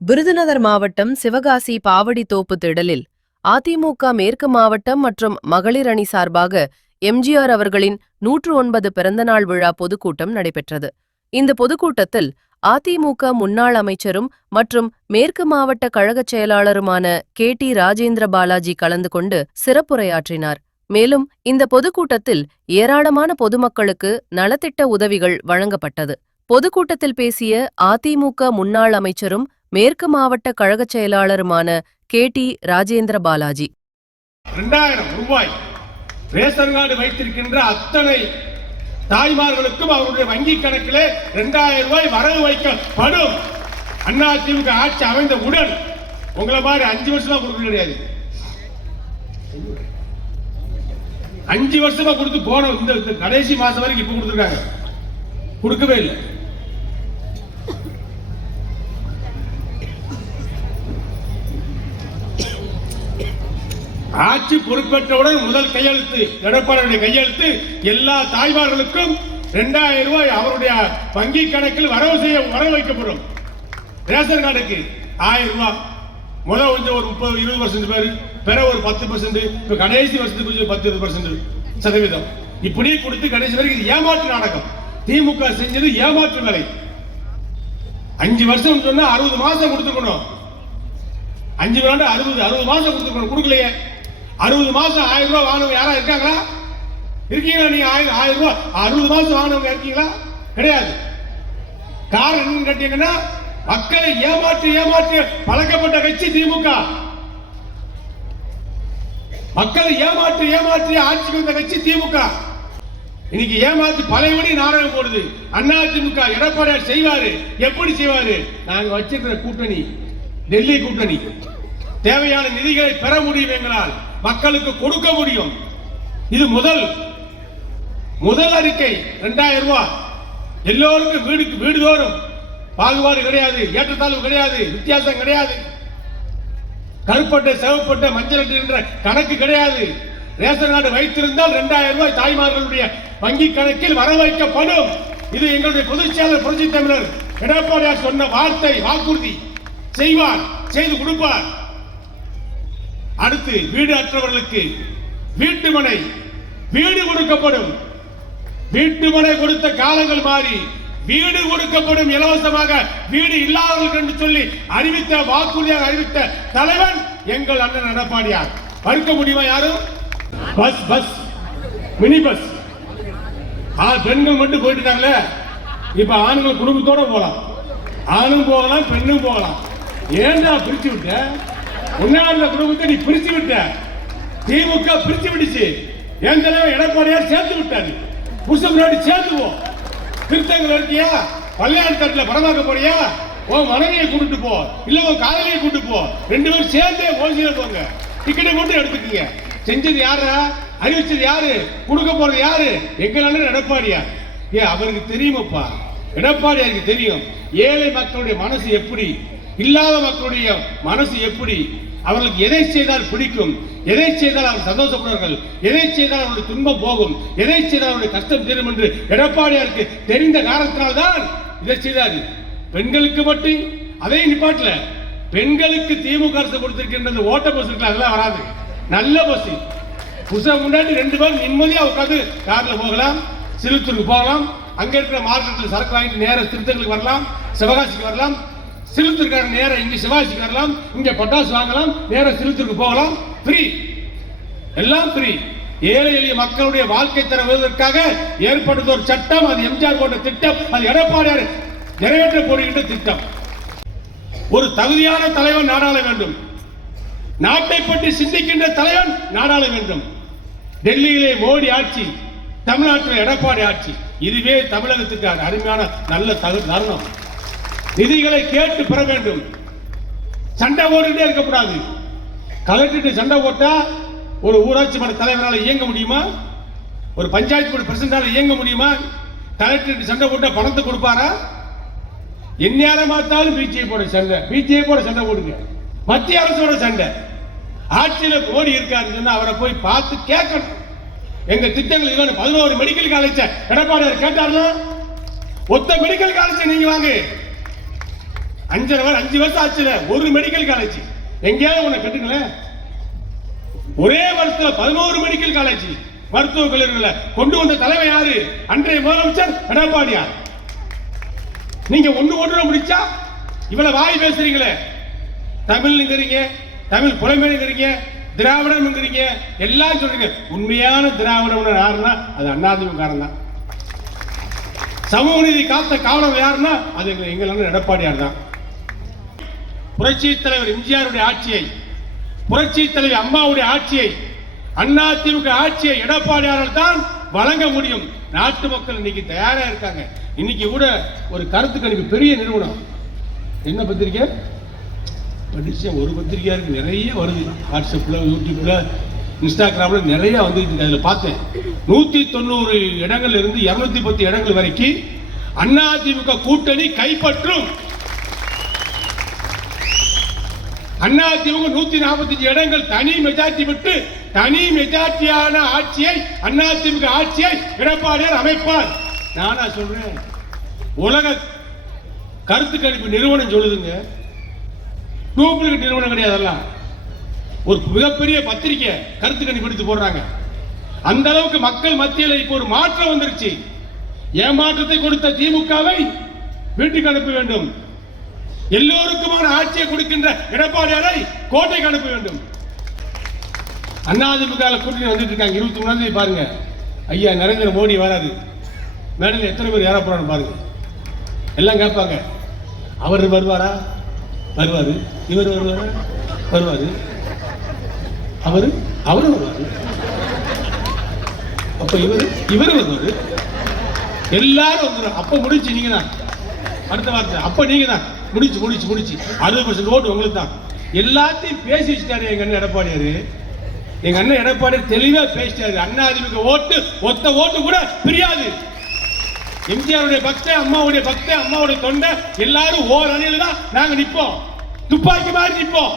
விருதுநகர் மாவட்டம் சிவகாசி பாவடித்தோப்பு திடலில் அதிமுக மேற்கு மாவட்டம் மற்றும் மகளிர் அணி சார்பாக எம்ஜிஆர் அவர்களின் 109 பிறந்தநாள் விழா பொதுக்கூட்டம் நடைபெற்றது. இந்த பொதுக்கூட்டத்தில் அதிமுக முன்னாள் அமைச்சரும் மற்றும் மேற்கு மாவட்ட கழகச் செயலாளருமான KT ராஜேந்திர பாலாஜி கலந்து கொண்டு சிறப்புரையாற்றினார். மேலும் இந்த பொதுக்கூட்டத்தில் ஏராளமான பொதுமக்களுக்கு நலத்திட்ட உதவிகள் வழங்கப்பட்டது. பொதுக்கூட்டத்தில் பேசிய அதிமுக முன்னாள் அமைச்சரும் மேற்கு மாவட்ட கழகச் செயலாளருமான KT ராஜேந்திர பாலாஜி, 2000 ரூபாய் ரேஷன் கார்டு வைத்திருக்கின்ற அத்தனை தாய்மார்களுக்கும் அவருடைய வங்கி கணக்கிலே 2000 ரூபாய் வரவு வைக்கப்படும். அதிமுக ஆட்சி அமைந்தவுடன் உங்களை மாதிரி 5 வருஷமா கொடுக்க கிடையாது, 5 வருஷமா கொடுத்து போன இந்த கடைசி மாசம் வரைக்கும் இப்ப கொடுத்துருக்காங்க, கொடுக்கவே இல்லை. ஆட்சி பொறுப்பேற்றவுடன் முதல் கையெழுத்து எடப்பாடியுடைய கையெழுத்து, எல்லா தாய்மார்களுக்கும் 2000 ரூபாய் அவருடைய வங்கி கணக்கில் வரவு வைக்கப்படும். ரேஷன் கார்டுக்கு 1000 ரூபாய் முதல் வந்து ஒரு 30-20% பேர், பிற ஒரு 10%, இப்ப கடைசி வருஷத்துக்கு 10-20% சதவீதம் இப்படி கொடுத்து கடைசி வரைக்கும் ஏமாற்று நாடகம். திமுக செஞ்சது ஏமாற்று வேலை. 5 வருஷம் சொன்னா 60 மாசம் கொடுத்துக்கணும், 5 ஆண்டு 60 மாசம் கொடுத்துக்கணும், கொடுக்கலையே. 60 மாசம் 1000 ரூபாய் வாங்கினவங்க யாரா இருக்காங்களா? இருக்கீங்களா? நீங்க 1000 ரூபாய் 60 மாசம் வாங்கினவங்க இருக்கீங்களா? கிடையாது. காரணம் என்னன்னு கேட்டீங்கன்னா, மக்களை ஏமாற்றி பழக்கப்பட்ட கட்சி திமுக. மக்களை ஏமாற்றி ஆட்சிக்கு வந்த கட்சி திமுக. இன்னைக்கு ஏமாத்தி பழையபடி நாடகம் போடுது. அதிமுக எடப்பாடியார் செய்வாரு. எப்படி செய்வாரு? நாங்க வச்சிருக்கிற கூட்டணி, டெல்லி கூட்டணி, தேவையான நிதிகளை பெற முடியும், எங்களால் மக்களுக்கு கொடுக்க முடியும். இது முதல் அறிக்கை 2000 ரூபாய் எல்லோருக்கும் வீடு தோறும், பாகுபாடு கிடையாது, ஏற்றத்தாழ்வு கிடையாது, வித்தியாசம் கிடையாது, கருப்பட்டை சிவப்பட்டை மஞ்சள் என்ற கணக்கு கிடையாது. ரேஷன் கார்டு வைத்திருந்தால் 2000 ரூபாய் தாய்மார்களுடைய வங்கி கணக்கில் வர வைக்கப்படும். இது எங்களுடைய பொதுச் செயலாளர் புரட்சித் தமிழர் எடப்பாடியார் சொன்ன வார்த்தை, வாக்குறுதி. செய்வார், செய்து கொடுப்பார். அடுத்து வீடு அற்றவர்களுக்கு வீட்டுமனை, வீடு கொடுக்கப்படும். வீட்டுமனை கொடுத்த காலங்கள் மாறி வீடு கொடுக்கப்படும், இலவசமாக வீடு இல்லாதவர்களுக்கு என்று சொல்லி அறிவித்த, வாக்குறுதியாக அறிவித்த தலைவன் எங்கள் அண்ணன் எடப்பாடியார். மறுக்க முடியுமா யாரும்? பஸ் மினி பஸ் பெண்கள் மட்டும் போயிட்டாங்களே, இப்ப ஆண்கள் குடும்பத்தோட போலாம், ஆணும் போகலாம் பெண்ணும் போகலாம். ஏன்டா பிரிச்சு விட்ட? உன்னால குடும்பத்தை நீ பிரிச்சு விட்ட. திமுக பிரிச்சு விடுச்சு. என் தலைவர் எடப்பாடியார் சேர்த்து விட்டாரு. புருஷன் முன்னாடி சேர்த்துவோம். திருத்தங்கள் இருக்கியா? பள்ளியாட்டத்தில் படமாக்க போறியா? உன் மனைவியை கூட்டிட்டு போ, இல்ல உன் காதலியை கூட்டிட்டு போ, 2 பேரும் சேர்ந்தே மோசியில போங்க. டிக்கெட்டை மட்டும் எடுத்துக்கீங்க. செஞ்சது யாரா? அறிவிச்சது யாரு? கொடுக்க போறது யாரு? எங்கள் அண்ணன் எடப்பாடியார். அவருக்கு தெரியுமப்பா, எடப்பாடியாருக்கு தெரியும் ஏழை மக்களுடைய மனசு எப்படி, இல்லாத மக்களுடைய மனசு எப்படி, அவர்களுக்கு எதை செய்தால் பிடிக்கும், எதை செய்தால் அவர் சந்தோஷப்படுவார்கள், எதை செய்தால் அவருடைய துன்பம் போகும், எதை செய்தால் அவருடைய கஷ்டம் தீரும் என்று எடப்பாடியாருக்கு தெரிந்த காரணத்தினால்தான் இதை செய்தாரு. பெண்களுக்கு மட்டும் அதை நிப்பாட்டல. பெண்களுக்கு திமுக அரசு கொடுத்திருக்கின்ற ஓட்ட பஸ் இருக்கு, அதெல்லாம் வராது. நல்ல பஸ், புருஷன் முன்னாடி 2 பேரும் நிம்மதியா உட்காந்து கார்ல போகலாம், சிறுத்தூருக்கு போகலாம், அங்க இருக்கிற மார்க்கெட்டில் சரக்கு வாங்கிட்டு நேர திருத்தங்களுக்கு வரலாம், சிவகாசிக்கு வரலாம், சிறுத்தூருக்கு நேர இங்க சிவகாசிக்கு வரலாம், இங்க பட்டாசு வாங்கலாம், நேர சிறுத்தூருக்கு போகலாம். ஃப்ரீ, எல்லாம் ஃப்ரீ. ஏழை எளிய மக்களுடைய வாழ்க்கை தர வருவதற்காக ஏற்படுத்த ஒரு சட்டம், அது எம்ஜிஆர் போட்ட திட்டம், அது எடப்பாடியார் நிறைவேற்ற போடுகின்ற திட்டம். ஒரு தகுதியான தலைவன் நாடாள வேண்டும், நாட்டை பற்றி சிந்திக்கின்ற தலைவன் நாடாள வேண்டும். டெல்லியிலே மோடி ஆட்சி, தமிழ்நாட்டில் எடப்பாடி ஆட்சி. இதுவே தமிழகத்துக்கு அருமையான நல்ல தருணம். நிதிகளை கேட்டு பெற வேண்டும். சண்டை போட்டுட்டே இருக்கக்கூடாது. கலெக்டர் சண்டை போட்டா ஒரு ஊராட்சி மன்ற தலைவரால் இயங்க முடியுமா? ஒரு பஞ்சாயத்து போர்டு பிரசிடண்டால இயங்க முடியுமா? கலெக்டர் சண்டை போட்டா பணத்தை கொடுப்பாரா? எந்நேரம் பார்த்தாலும் பிஜேபியோட சண்டை போடுங்க. மத்திய அரசோட சண்டை. ஆட்சியில் மோடி இருக்காருன்னு சொன்னா அவரை போய் பார்த்து கேட்கணும். எங்க திட்டங்கள் 11 மெடிக்கல் காலேஜ் எடப்பாடியார் கேட்டார்னா, ஒத்த மெடிக்கல் காலேஜ் நீங்க வாங்க, 5 வருஷம் ஆச்சுல ஒரு மெடிக்கல் காலேஜ் எங்கேயாவது உன்னை கட்டுங்களேன். ஒரே வருஷத்துல 11 மெடிக்கல் காலேஜ் மருத்துவ கல்லூரிகளை கொண்டு வந்த தலைவர் யாரு? அன்றைய முதலமைச்சர் எடப்பாடியார். நீங்க ஒண்ணு முடிச்சா இவ்வளவு வாய் பேசுறீங்களே, தமிழ்ங்கிறீங்க, தமிழ் புலமைங்கிறீங்க, திராவிடம்ங்கிறீங்க, எல்லாம் சொல்றீங்க. உண்மையான திராவிடம் யாருன்னா அது அதிமுக தான். சமூக நீதி காத்த காவலர் யாருன்னா அது எங்கள் எடப்பாடியார் தான். புரட்சி தலைவர் எம்ஜிஆருடைய ஆட்சியை, புரட்சி தலைவர் அம்மாவுடைய ஆட்சியை, அதிமுக ஆட்சியை எடப்பாடியாரால் தான் வழங்க முடியும். நாட்டு மக்கள் இன்னைக்கு தயாரா இருக்காங்க. இன்னைக்கு கூட ஒரு கருத்து கணிப்பு பெரிய நிறுவனம், என்ன பத்திரிக்கை படிச்ச ஒரு பத்திரிகையா இருக்கு, நிறைய வருது. வாட்ஸ்அப்ல, யூடியூப்ல, இன்ஸ்டாகிராம்ல நிறைய வந்துட்டு இருக்கு. அதுல பார்த்தேன் 190 இடங்கள்ல இருந்து 210 இடங்கள் வரைக்கும் அதிமுக கூட்டணி கைப்பற்றும். அதிமுக 145 இடங்கள் தனி மெஜாரிட்டி விட்டு தனி மெஜாரிட்டியான ஆட்சியை அதிமுக ஆட்சியை எடப்பாடியார் அமைப்பார். நானா சொல்றேன், உலக கருத்து கணிப்பு நிறுவனம் சொல்லுதுங்க. டூப்ளிகேட் நிறுவனம் கிடையாதெல்லாம், ஒரு மிகப்பெரிய பத்திரிகை கருத்து கணிப்பு எடுத்து போடுறாங்க. அந்த அளவுக்கு மக்கள் மத்தியில் இப்போ ஒரு மாற்றம் வந்துருச்சு. ஏமாற்றத்தை கொடுத்த திமுகவை வீட்டுக்கு அனுப்ப வேண்டும். எல்லோருக்குமான ஆட்சியை கொடுக்கின்ற எடப்பாடியாரை கோட்டைக்கு அனுப்ப வேண்டும். அதிமுக கூட்டணி வந்துட்டு இருக்காங்க. 23ஆம் தேதி பாருங்க, ஐயா நரேந்திர மோடி வராது. மேடையில் எத்தனை பேர் ஏற போறான்னு பாருங்க. எல்லாம் கேட்பாங்க, அவர் வருவாரா? வருவாரு. இவர் வருவாரா? வருவாரு. அவரும் வருவாரு. அப்ப இவரு வருவாரு. எல்லாரும் வந்துடும். அப்ப முடிச்சு நீங்க தான் அடுத்த வார்த்தை. அப்ப நீங்க தான் முடிச்சு 60% ஓட்டு உங்களுக்கு தான். எல்லாத்தையும் பேசி வச்சுட்டாரு எங்க அண்ணன் எடப்பாடியாரு. எங்க அண்ணன் எடப்பாடியார் தெளிவா பேசிட்டாரு. அதிமுக ஓட்டு ஒத்த ஓட்டு கூட பிரியாது. எம்ஜிஆருடைய பக்தன், அம்மாவுடைய பக்தன், அம்மாவுடைய தொண்டை எல்லாரும் ஓர் அணியில தான் நாங்க நிப்போம். துப்பாக்கி மாதிரி நிப்போம்.